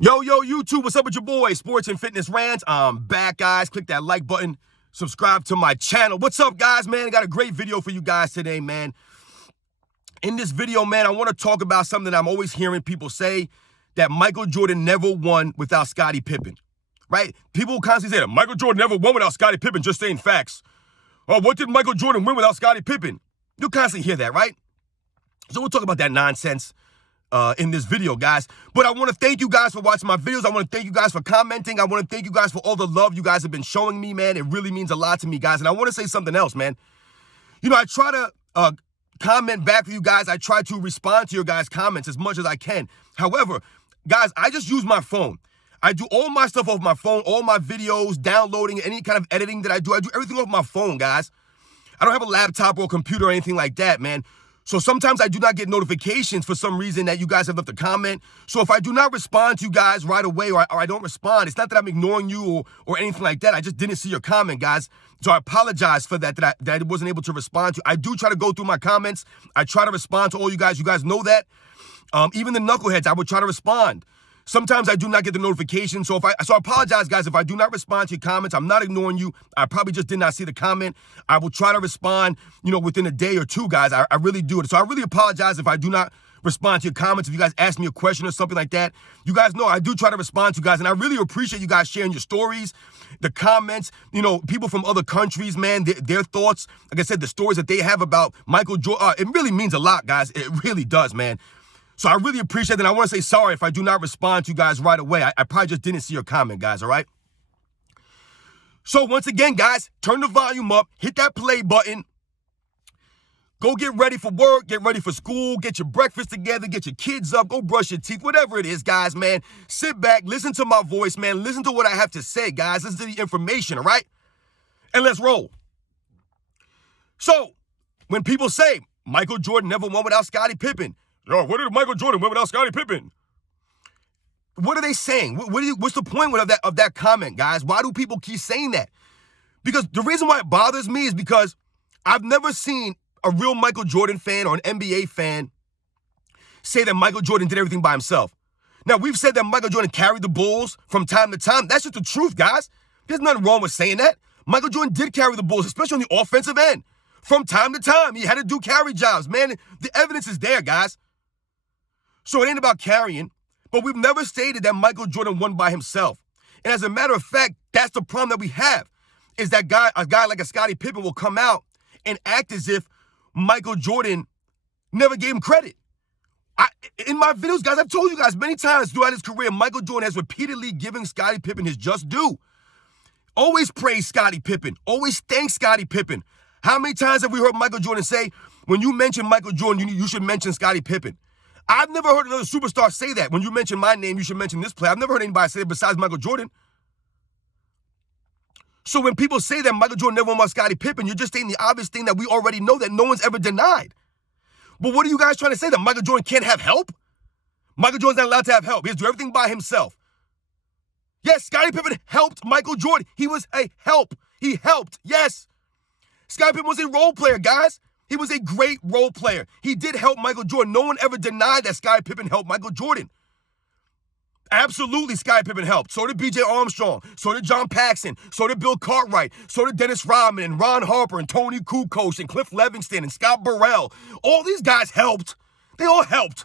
Yo, YouTube, what's up with your boy? Sports and Fitness Rants. I'm back, guys. Click that like button. Subscribe to my channel. What's up, guys, man? I got a great video for you guys today, man. In this video, man, I want to talk about something that I'm always hearing people say, that Michael Jordan never won without Scottie Pippen, right? People constantly say that Michael Jordan never won without Scottie Pippen, just saying facts. Oh, what did Michael Jordan win without Scottie Pippen? You'll constantly hear that, right? So we'll talk about that nonsense in this video, guys. But I want to thank you guys for watching my videos. I want to thank you guys for commenting. I want to thank you guys for all the love you guys have been showing me, man. It really means a lot to me, guys. And I want to say something else, man. You know, I try to comment back to you guys. I try to respond to your guys' comments as much as I can. However, guys, I just use my phone. I do all my stuff off my phone, all my videos, downloading, any kind of editing that I do everything off my phone, guys. I don't have a laptop or a computer or anything like that, man. So sometimes I do not get notifications for some reason that you guys have left a comment. So if I do not respond to you guys right away or I don't respond, it's not that I'm ignoring you or anything like that. I just didn't see your comment, guys. So I apologize for that I wasn't able to respond to. I do try to go through my comments. I try to respond to all you guys. You guys know that. Even the knuckleheads, I would try to respond. Sometimes I do not get the notification. So I apologize, guys, if I do not respond to your comments. I'm not ignoring you. I probably just did not see the comment. I will try to respond, within a day or two, guys. I really do it. So I really apologize if I do not respond to your comments. If you guys ask me a question or something like that, you guys know I do try to respond to you guys. And I really appreciate you guys sharing your stories, the comments, people from other countries, man, their thoughts. Like I said, the stories that they have about Michael Jordan. It really means a lot, guys. It really does, man. So I really appreciate that. I want to say sorry if I do not respond to you guys right away. I probably just didn't see your comment, guys, all right? So once again, guys, turn the volume up, hit that play button. Go get ready for work, get ready for school, get your breakfast together, get your kids up, go brush your teeth, whatever it is, guys, man. Sit back, listen to my voice, man. Listen to what I have to say, guys. Listen to the information, all right? And let's roll. So when people say Michael Jordan never won without Scottie Pippen, yo, what did Michael Jordan win without Scottie Pippen? What are they saying? What's the point of that comment, guys? Why do people keep saying that? Because the reason why it bothers me is because I've never seen a real Michael Jordan fan or an NBA fan say that Michael Jordan did everything by himself. Now, we've said that Michael Jordan carried the Bulls from time to time. That's just the truth, guys. There's nothing wrong with saying that. Michael Jordan did carry the Bulls, especially on the offensive end. From time to time, he had to do carry jobs. Man, the evidence is there, guys. So it ain't about carrying, but we've never stated that Michael Jordan won by himself. And as a matter of fact, that's the problem that we have, is that a guy like a Scottie Pippen will come out and act as if Michael Jordan never gave him credit. In my videos, guys, I've told you guys many times throughout his career, Michael Jordan has repeatedly given Scottie Pippen his just due. Always praise Scottie Pippen. Always thank Scottie Pippen. How many times have we heard Michael Jordan say, when you mention Michael Jordan, you should mention Scottie Pippen? I've never heard another superstar say that. When you mention my name, you should mention this player. I've never heard anybody say it besides Michael Jordan. So when people say that Michael Jordan never won by Scottie Pippen, you're just stating the obvious thing that we already know that no one's ever denied. But what are you guys trying to say? That Michael Jordan can't have help? Michael Jordan's not allowed to have help. He has to do everything by himself. Yes, Scottie Pippen helped Michael Jordan. He was a help. He helped, yes. Scottie Pippen was a role player, guys. He was a great role player. He did help Michael Jordan. No one ever denied that Scottie Pippen helped Michael Jordan. Absolutely, Scottie Pippen helped. So did B.J. Armstrong. So did John Paxson. So did Bill Cartwright. So did Dennis Rodman and Ron Harper and Tony Kukoc and Cliff Levingston and Scott Burrell. All these guys helped. They all helped.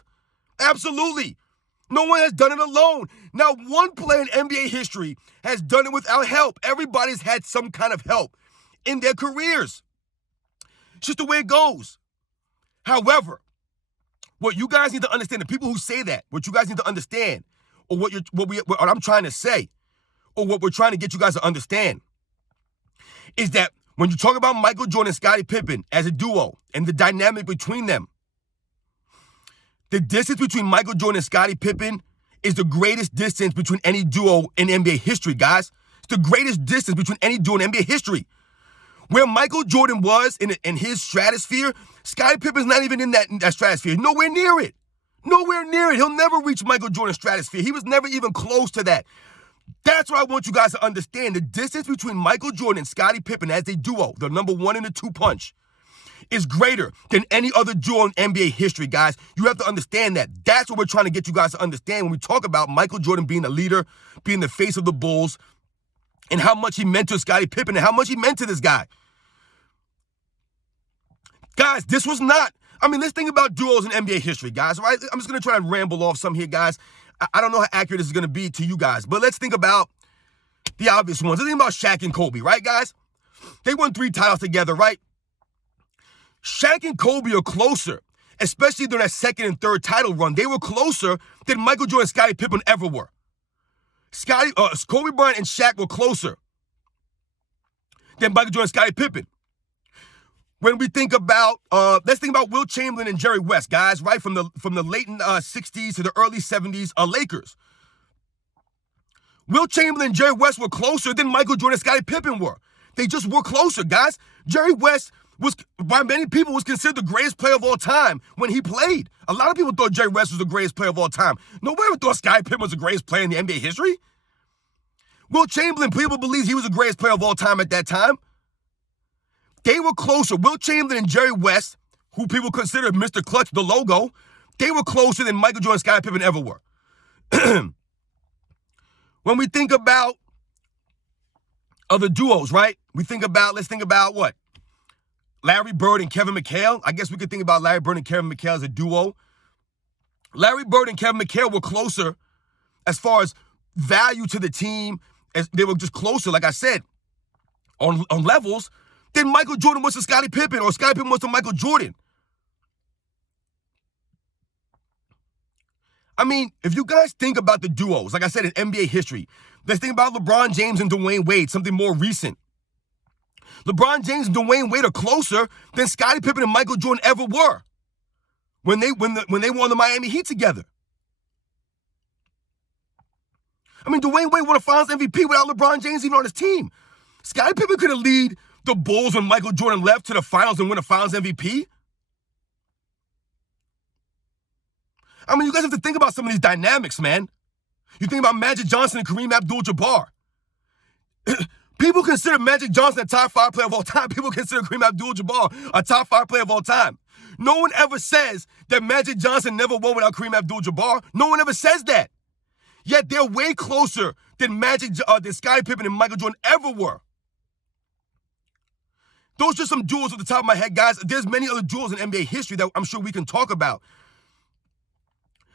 Absolutely. No one has done it alone. Now, one player in NBA history has done it without help. Everybody's had some kind of help in their careers. It's just the way it goes. However, what you guys need to understand, the people who say that, what you guys need to understand, or what I'm trying to say, or what we're trying to get you guys to understand, is that when you talk about Michael Jordan and Scottie Pippen as a duo and the dynamic between them, the distance between Michael Jordan and Scottie Pippen is the greatest distance between any duo in NBA history, guys. It's the greatest distance between any duo in NBA history. Where Michael Jordan was in his stratosphere, Scottie Pippen's not even in that stratosphere. Nowhere near it. Nowhere near it. He'll never reach Michael Jordan's stratosphere. He was never even close to that. That's what I want you guys to understand. The distance between Michael Jordan and Scottie Pippen as a duo, the number one and the two punch, is greater than any other duo in NBA history, guys. You have to understand that. That's what we're trying to get you guys to understand when we talk about Michael Jordan being a leader, being the face of the Bulls, and how much he meant to Scottie Pippen and how much he meant to this guy. Guys, this was not, let's think about duos in NBA history, guys, right? I'm just going to try and ramble off some here, guys. I don't know how accurate this is going to be to you guys, but let's think about the obvious ones. Let's think about Shaq and Kobe, right, guys? They won 3 titles together, right? Shaq and Kobe are closer, especially during that second and third title run. They were closer than Michael Jordan and Scottie Pippen ever were. Kobe Bryant and Shaq were closer than Michael Jordan and Scottie Pippen. When we think about, let's think about Will Chamberlain and Jerry West, guys, right? From the late 60s to the early 70s, Lakers. Will Chamberlain and Jerry West were closer than Michael Jordan and Scottie Pippen were. They just were closer, guys. Jerry West was, by many people, was considered the greatest player of all time when he played. A lot of people thought Jerry West was the greatest player of all time. Nobody ever thought Scottie Pippen was the greatest player in the NBA history. Will Chamberlain, people believe he was the greatest player of all time at that time. They were closer. Will Chamberlain and Jerry West, who people consider Mr. Clutch, the logo, they were closer than Michael Jordan and Scottie Pippen ever were. When we think about other duos, right? Let's think about what? Larry Bird and Kevin McHale. I guess we could think about Larry Bird and Kevin McHale as a duo. Larry Bird and Kevin McHale were closer as far as value to the team, as they were just closer, like I said, on levels, than Michael Jordan was to Scottie Pippen or Scottie Pippen was to Michael Jordan. If you guys think about the duos, like I said, in NBA history, let's think about LeBron James and Dwayne Wade, something more recent. LeBron James and Dwayne Wade are closer than Scottie Pippen and Michael Jordan ever were when they won the Miami Heat together. Dwayne Wade won a Finals MVP without LeBron James even on his team. Scottie Pippen could have lead the Bulls when Michael Jordan left to the Finals and win a Finals MVP. You guys have to think about some of these dynamics, man. You think about Magic Johnson and Kareem Abdul-Jabbar. People consider Magic Johnson a top 5 player of all time. People consider Kareem Abdul-Jabbar a top 5 player of all time. No one ever says that Magic Johnson never won without Kareem Abdul-Jabbar. No one ever says that. Yet they're way closer than than Scottie Pippen and Michael Jordan ever were. Those are some duels at the top of my head, guys. There's many other duels in NBA history that I'm sure we can talk about.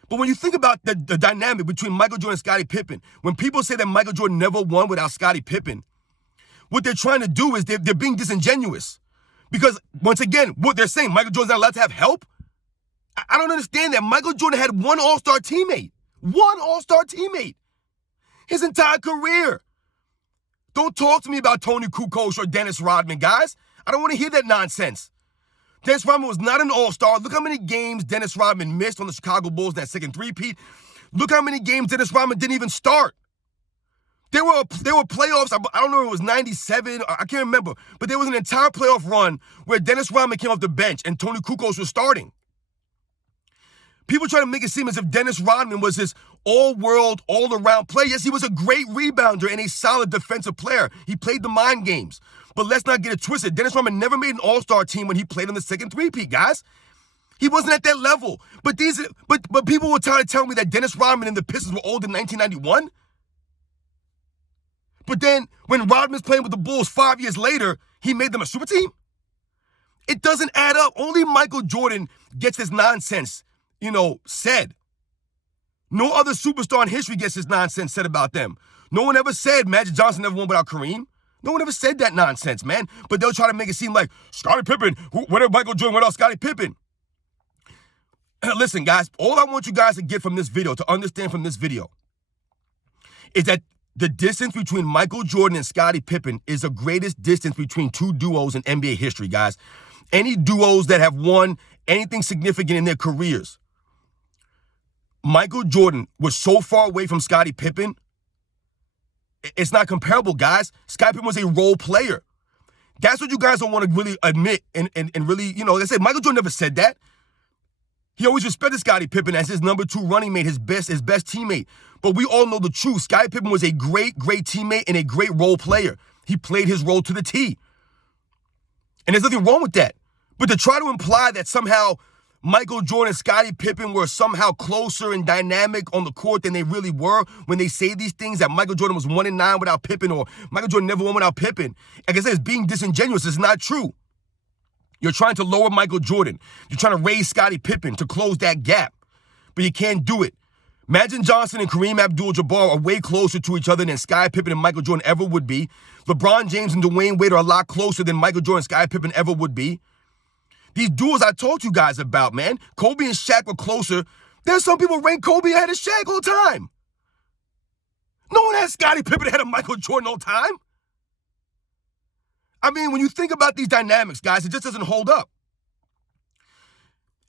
But when you think about the dynamic between Michael Jordan and Scottie Pippen, when people say that Michael Jordan never won without Scottie Pippen, what they're trying to do is they're being disingenuous. Because, once again, what they're saying, Michael Jordan's not allowed to have help? I don't understand that. Michael Jordan had one all-star teammate. One all-star teammate. His entire career. Don't talk to me about Tony Kukoc or Dennis Rodman, guys. I don't want to hear that nonsense. Dennis Rodman was not an all-star. Look how many games Dennis Rodman missed on the Chicago Bulls in that second three-peat. Look how many games Dennis Rodman didn't even start. There were playoffs. I don't know if it was 97. I can't remember. But there was an entire playoff run where Dennis Rodman came off the bench and Tony Kukoc was starting. People try to make it seem as if Dennis Rodman was this all-world, all-around player. Yes, he was a great rebounder and a solid defensive player. He played the mind games. But let's not get it twisted. Dennis Rodman never made an all-star team when he played on the second three-peat, guys. He wasn't at that level. But people were trying to tell me that Dennis Rodman and the Pistons were old in 1991. But then when Rodman's playing with the Bulls 5 years later, he made them a super team? It doesn't add up. Only Michael Jordan gets this nonsense, said. No other superstar in history gets this nonsense said about them. No one ever said Magic Johnson never won without Kareem. No one ever said that nonsense, man. But they'll try to make it seem like Scottie Pippen, what did Michael Jordan without Scottie Pippen? Listen, guys, all I want you guys to get from this video, to understand from this video, is that the distance between Michael Jordan and Scottie Pippen is the greatest distance between two duos in NBA history, guys. Any duos that have won anything significant in their careers, Michael Jordan was so far away from Scottie Pippen, it's not comparable, guys. Scottie Pippen was a role player. That's what you guys don't want to really admit and really, like I said, Michael Jordan never said that. He always respected Scottie Pippen as his number 2 running mate, his best teammate. But we all know the truth. Scottie Pippen was a great teammate and a great role player. He played his role to the T. And there's nothing wrong with that. But to try to imply that somehow Michael Jordan and Scottie Pippen were somehow closer and dynamic on the court than they really were when they say these things, that Michael Jordan was 1-9 without Pippen, or Michael Jordan never won without Pippen. Like I said, it's being disingenuous. It's not true. You're trying to lower Michael Jordan. You're trying to raise Scottie Pippen to close that gap, but you can't do it. Magic Johnson and Kareem Abdul-Jabbar are way closer to each other than Scottie Pippen and Michael Jordan ever would be. LeBron James and Dwayne Wade are a lot closer than Michael Jordan and Scottie Pippen ever would be. These duels I told you guys about, man. Kobe and Shaq were closer. There's some people rank Kobe ahead of Shaq all the time. No one has Scottie Pippen ahead of Michael Jordan all the time. I mean, when you think about these dynamics, guys, it just doesn't hold up.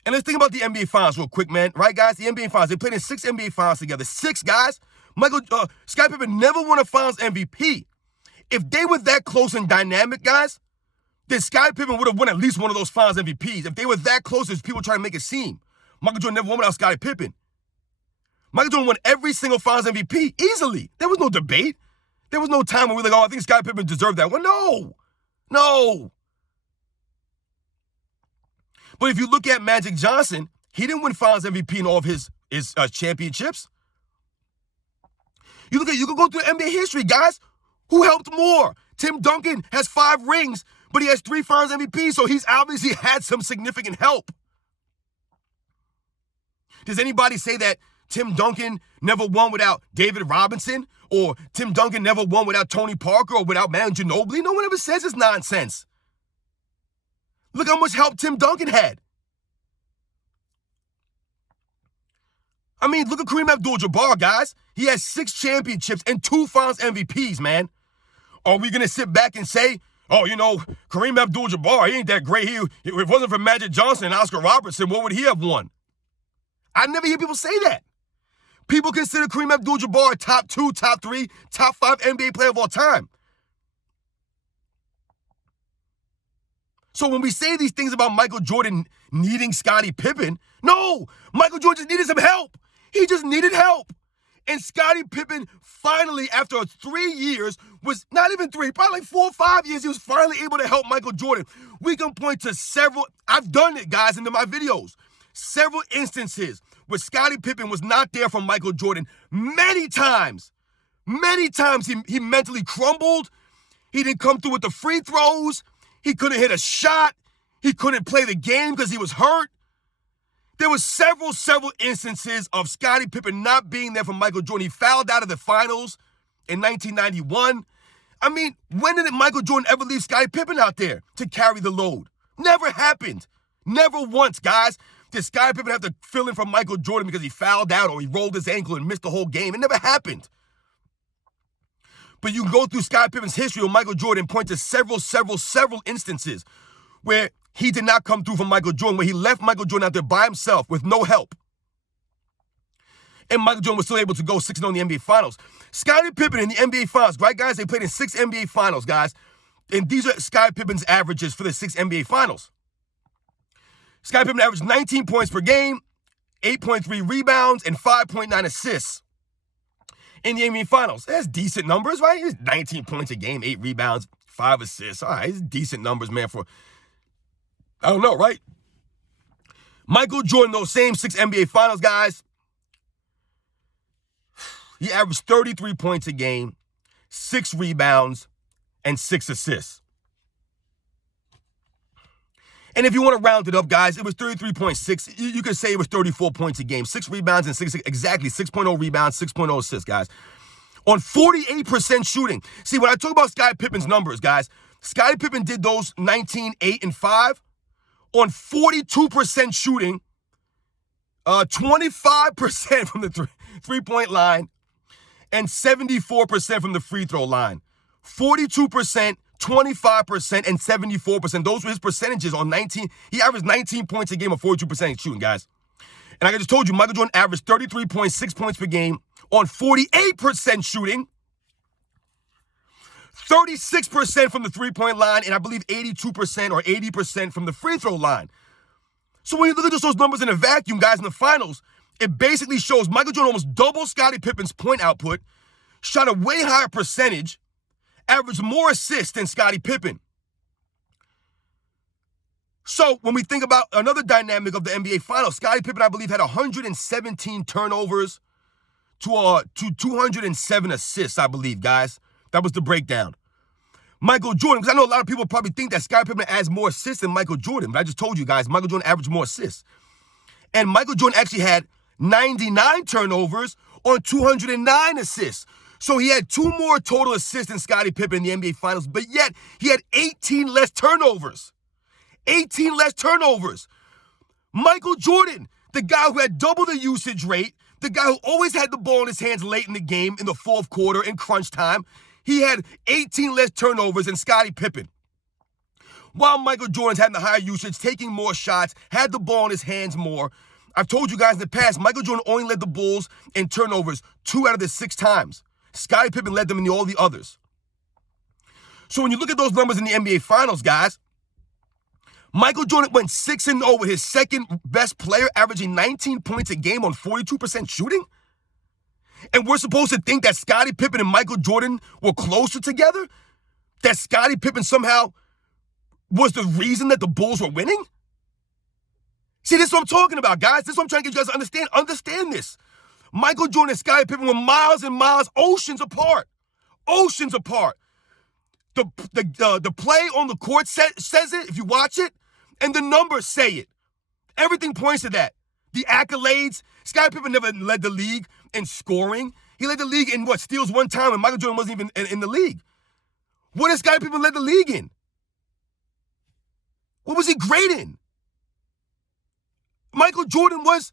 And let's think about the NBA Finals real quick, man. Right, guys? The NBA Finals. They played in 6 NBA Finals together. 6 guys. Scottie Pippen never won a Finals MVP. If they were that close and dynamic, guys, then Scottie Pippen would have won at least one of those Finals MVPs. If they were that close as people try to make it seem. Michael Jordan never won without Scottie Pippen. Michael Jordan won every single Finals MVP easily. There was no debate. There was no time when we were like, oh, I think Scottie Pippen deserved that one. No. But if you look at Magic Johnson, he didn't win Finals MVP in all of his championships. You can go through NBA history, guys. Who helped more? Tim Duncan has 5 rings, but he has 3 Finals MVPs, so he's obviously had some significant help. Does anybody say that Tim Duncan never won without David Robinson, or Tim Duncan never won without Tony Parker, or without Manu Ginobili? No one ever says it's nonsense. Look how much help Tim Duncan had. I mean, look at Kareem Abdul-Jabbar, guys. He has 6 championships and 2 Finals MVPs, man. Are we going to sit back and say, oh, Kareem Abdul-Jabbar, he ain't that great. If it wasn't for Magic Johnson and Oscar Robertson, what would he have won? I never hear people say that. People consider Kareem Abdul-Jabbar a top 2, top 3, top 5 NBA player of all time. So when we say these things about Michael Jordan needing Scottie Pippen, no, Michael Jordan just needed some help. He just needed help. And Scottie Pippen finally, after 3 years, was not even 3, probably like 4 or 5 years, he was finally able to help Michael Jordan. We can point to several, I've done it, guys, into my videos, several instances where Scottie Pippen was not there for Michael Jordan. Many times he mentally crumbled. He didn't come through with the free throws. He couldn't hit a shot. He couldn't play the game because he was hurt. There was several instances of Scottie Pippen not being there for Michael Jordan. He fouled out of the finals in 1991. I mean, when did Michael Jordan ever leave Scottie Pippen out there to carry the load? Never happened. Never once, guys, did Scottie Pippen have to fill in for Michael Jordan because he fouled out or he rolled his ankle and missed the whole game. It never happened. But you can go through Scottie Pippen's history with Michael Jordan and point to several instances where he did not come through for Michael Jordan, where he left Michael Jordan out there by himself with no help. And Michael Jordan was still able to go 6-0 in the NBA Finals. Scottie Pippen in the NBA Finals, right, guys? They played in 6 NBA Finals, guys. And these are Scottie Pippen's averages for the 6 NBA Finals. Scottie Pippen averaged 19 points per game, 8.3 rebounds, and 5.9 assists in the NBA Finals. That's decent numbers, right? It's 19 points a game, 8 rebounds, 5 assists. All right, it's decent numbers, man, for, I don't know, right? Michael Jordan, those same 6 NBA Finals, guys, he averaged 33 points a game, 6 rebounds, and 6 assists. And if you want to round it up, guys, it was 33.6. You could say it was 34 points a game, 6 rebounds and 6.0 rebounds, 6.0 assists, guys. On 48% shooting. See, when I talk about Scottie Pippen's numbers, guys, Scottie Pippen did those 19, 8, and 5 on 42% shooting, 25% from the three-point line, and 74% from the free throw line. 42%, 25%, and 74%. Those were his percentages on 19. He averaged 19 points a game of 42% shooting, guys. And like I just told you, Michael Jordan averaged 33.6 points per game on 48% shooting, 36% from the three-point line, and I believe 82% or 80% from the free throw line. So when you look at just those numbers in a vacuum, guys, in the finals, it basically shows Michael Jordan almost doubled Scottie Pippen's point output, shot a way higher percentage, averaged more assists than Scottie Pippen. So when we think about another dynamic of the NBA Finals, Scottie Pippen, I believe, had 117 turnovers to 207 assists, I believe, guys. That was the breakdown. Michael Jordan, because I know a lot of people probably think that Scottie Pippen has more assists than Michael Jordan, but I just told you guys, Michael Jordan averaged more assists. And Michael Jordan actually had 99 turnovers on 209 assists. So he had 2 more total assists than Scottie Pippen in the NBA Finals, but yet he had 18 less turnovers. 18 less turnovers. Michael Jordan, the guy who had double the usage rate, the guy who always had the ball in his hands late in the game, in the fourth quarter, in crunch time, he had 18 less turnovers than Scottie Pippen. While Michael Jordan's had the higher usage, taking more shots, had the ball in his hands more. I've told you guys in the past, Michael Jordan only led the Bulls in turnovers 2 out of the 6 times. Scottie Pippen led them in all the others. So when you look at those numbers in the NBA Finals, guys, Michael Jordan went 6-0 with his second best player, averaging 19 points a game on 42% shooting. And we're supposed to think that Scottie Pippen and Michael Jordan were closer together? That Scottie Pippen somehow was the reason that the Bulls were winning? See, this is what I'm talking about, guys. This is what I'm trying to get you guys to understand. Understand this. Michael Jordan and Scottie Pippen were miles and miles, oceans apart. Oceans apart. The play on the court says it, if you watch it, and the numbers say it. Everything points to that. The accolades. Scottie Pippen never led the league in scoring. He led the league in steals one time, and Michael Jordan wasn't even in the league. What has Scottie Pippen led the league in? What was he great in? Michael Jordan was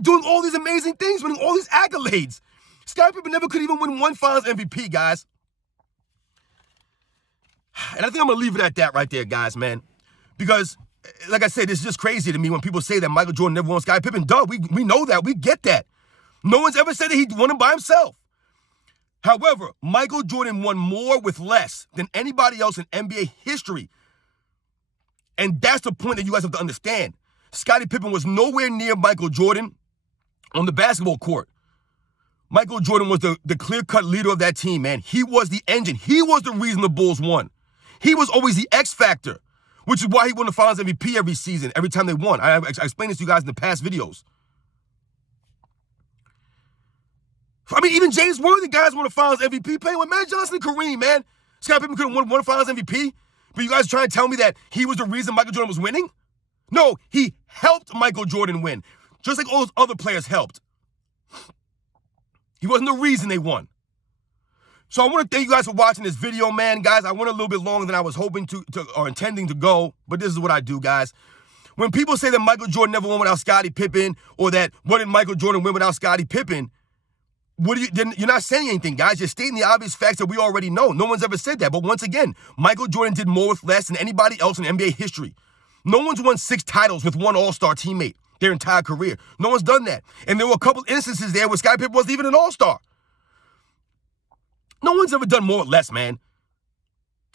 doing all these amazing things, winning all these accolades. Scottie Pippen never could even win one Finals MVP, guys. And I think I'm going to leave it at that right there, guys, man. Because, like I said, it's just crazy to me when people say that Michael Jordan never won Scottie Pippen. Duh, we know that. We get that. No one's ever said that he won him by himself. However, Michael Jordan won more with less than anybody else in NBA history. And that's the point that you guys have to understand. Scottie Pippen was nowhere near Michael Jordan on the basketball court. Michael Jordan was the clear-cut leader of that team, man. He was the engine. He was the reason the Bulls won. He was always the X factor, which is why he won the Finals MVP every season, every time they won. I explained this to you guys in the past videos. I mean, even James Worthy, guys, won the Finals MVP, playing with Magic Johnson and Kareem, man. Scottie Pippen could have won the Finals MVP, but you guys are trying to tell me that he was the reason Michael Jordan was winning? No, he helped Michael Jordan win, just like all those other players helped. He wasn't the reason they won. So I want to thank you guys for watching this video, man. Guys, I went a little bit longer than I was hoping to or intending to go, but this is what I do, guys. When people say that Michael Jordan never won without Scottie Pippen, or that what did Michael Jordan win without Scottie Pippen, you're not saying anything, guys. You're stating the obvious facts that we already know. No one's ever said that. But once again, Michael Jordan did more with less than anybody else in NBA history. No one's won 6 titles with one all-star teammate their entire career. No one's done that. And there were a couple instances there where Scottie Pippen wasn't even an all-star. No one's ever done more or less, man.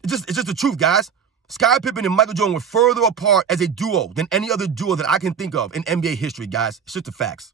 It's just the truth, guys. Scottie Pippen and Michael Jordan were further apart as a duo than any other duo that I can think of in NBA history, guys. It's just the facts.